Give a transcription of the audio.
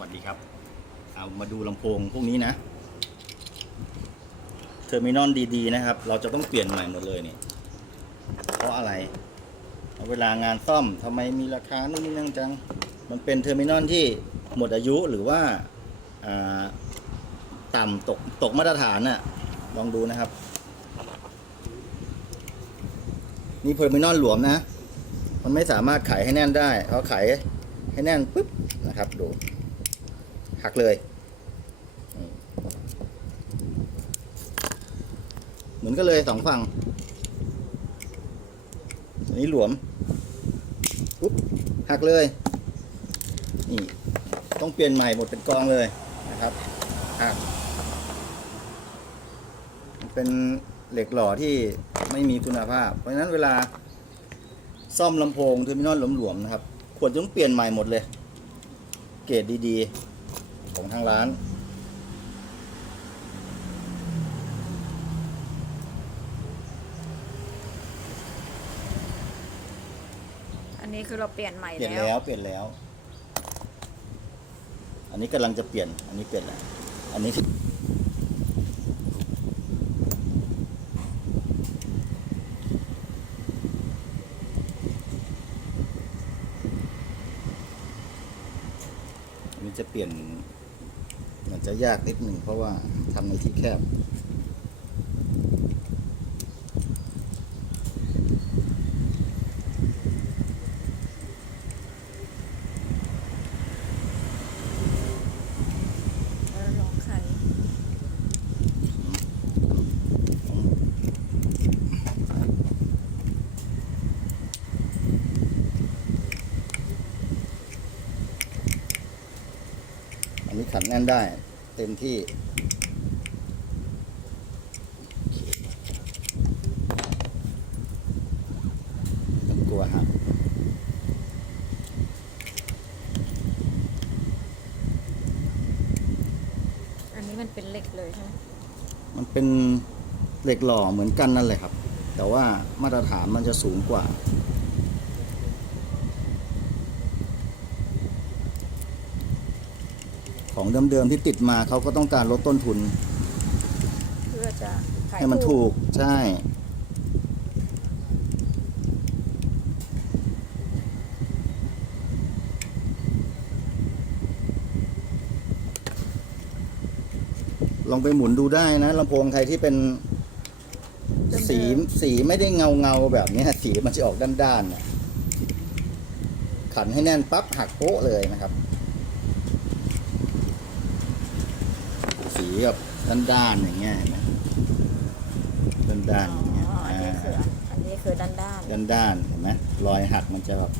วัสดีครับ เอามาดูลำโพงพวกนี้นะ เทอร์มินอลดีๆนะครับ เราจะต้องเปลี่ยนใหม่หมดเลยเนี่ยเพราะอะไร เวลางานซ่อมทำไมมีราคานู่นนี่นั่นจัง มันเป็นเทอร์มินอลที่หมดอายุหรือว่าต่ำตกตกมาตรฐานน่ะ ลองดูนะครับ นี่เทอร์มินอลหลวมนะ มันไม่สามารถไขให้แน่นได้เพราะไขให้แน่นปุ๊บนะครับดู หักเลย เหมือนกันเลยสองฝั่งอันนี้หลวมปุ๊บหักเลย นี่ ต้องเปลี่ยนใหม่หมดเป็นกองเลยนะครับหักเป็นเหล็กหล่อที่ไม่มีคุณภาพ เพราะฉะนั้นเวลาซ่อมลำโพงเทอร์มินอลหลวมๆนะครับ ควรต้องเปลี่ยนใหม่หมดเลย เกรดดีๆ ของทางร้าน อันนี้คือเราเปลี่ยนใหม่เปลี่ยนแล้วแล้ว เปลี่ยนแล้ว อันนี้กำลังจะเปลี่ยน อันนี้เปลี่ยนแล้ว อันนี้ที่อันนี้จะเปลี่ยนมัน จะยากนิดหนึ่งเพราะว่าทำในที่แคบเออลองไขอันนี้ขันแน่นได้ เต็มที่ต้องกลัวหักอันนี้มันเป็นเหล็กเลยใช่ไหมมันเป็นเหล็กหล่อเหมือนกันนั่นแหละครับ แต่ว่ามาตรฐานมันจะสูงกว่า ของเดิมๆที่ติดมาเขาก็ต้องการลดต้นทุน เพื่อจะขายให้มันถูกใช่ ลองไปหมุนดูได้นะลำโพงใครที่เป็นสีสีไม่ได้เงาเงาๆแบบเนี้ยสีมันจะออกด้านๆเนี่ยขันให้แน่นปั๊บหักโป๊ะเลยนะครับ แบบด้านๆอย่างเงี้ยเห็นไหมด้านๆอย่างเงี้ยอ๋ออันนี้คืออันอันนี้คือด้านด้านด้านด้านๆเห็นไหมรอยหักมันจะแบบ